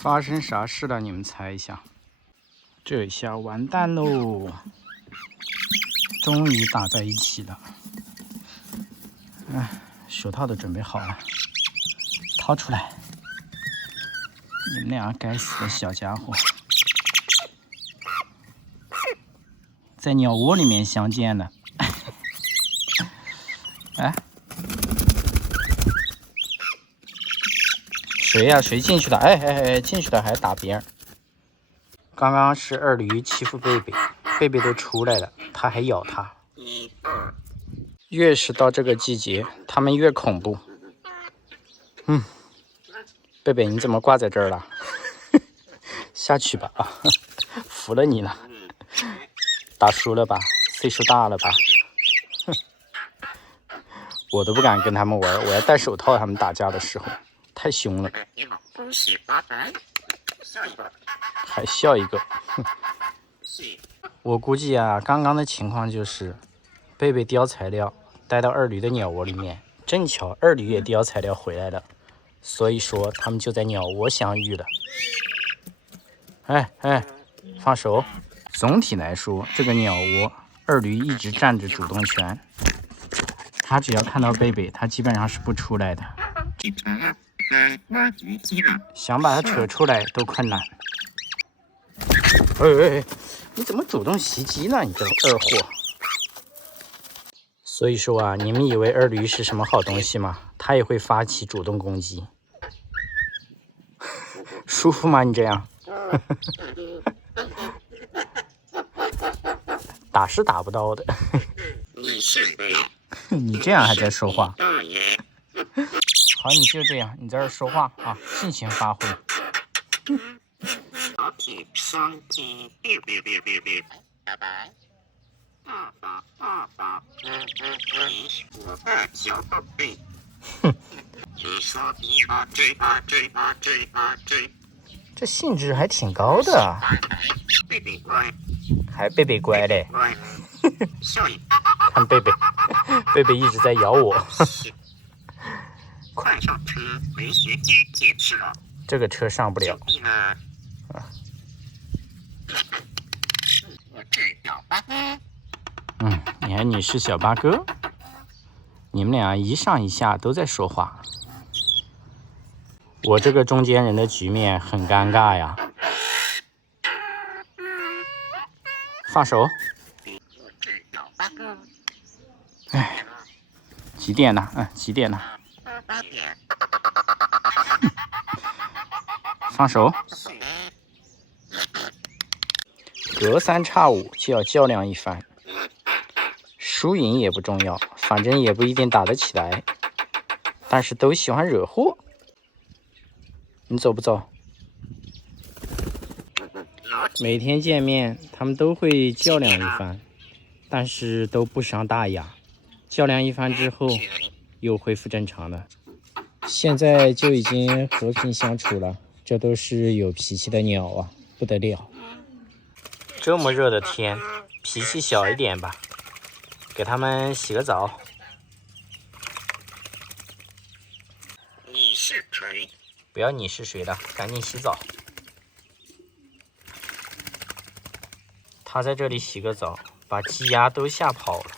发生啥事了？你们猜一下。这下完蛋喽！终于打在一起了。哎，手套都准备好了，掏出来！你们俩该死的小家伙，在鸟窝里面相见了。哎，谁呀？谁进去的？哎，进去的还打别人。刚刚是二驴欺负贝贝，贝贝都出来了，它还咬它。越是到这个季节，它们越恐怖。贝贝你怎么挂在这儿了？下去吧啊，服了你了。打输了吧？岁数大了吧？我都不敢跟他们玩，我要戴手套。他们打架的时候太凶了。还笑一个。我估计啊，刚刚的情况就是贝贝叼材料带到二驴的鸟窝里面，正巧二驴也叼材料回来了，所以说他们就在鸟窝相遇了。哎，放手！总体来说，这个鸟窝二驴一直占着主动权，他只要看到贝贝，他基本上是不出来的。想把它扯出来都困难。哎，你怎么主动袭击呢？你这二货！所以说啊，你们以为二驴是什么好东西吗？它也会发起主动攻击。舒服吗？你这样？打是打不到的。你这样还在说话？好，你就这样，你在这说话啊，尽情发挥。这兴致还挺高的啊，还贝贝乖嘞。看贝贝一直在咬我。快上车，回学校解释了。这个车上不了。你是小八哥？你们俩一上一下都在说话，我这个中间人的局面很尴尬呀。放手！哎，几点了？几点了？放手！隔三差五就要较量一番，输赢也不重要，反正也不一定打得起来，但是都喜欢惹祸。你走不走？每天见面，他们都会较量一番，但是都不伤大雅。较量一番之后，又恢复正常了。现在就已经和平相处了，这都是有脾气的鸟啊，不得了。这么热的天，脾气小一点吧，给他们洗个澡。你是谁？不要你是谁了，赶紧洗澡。他在这里洗个澡，把鸡鸭都吓跑了。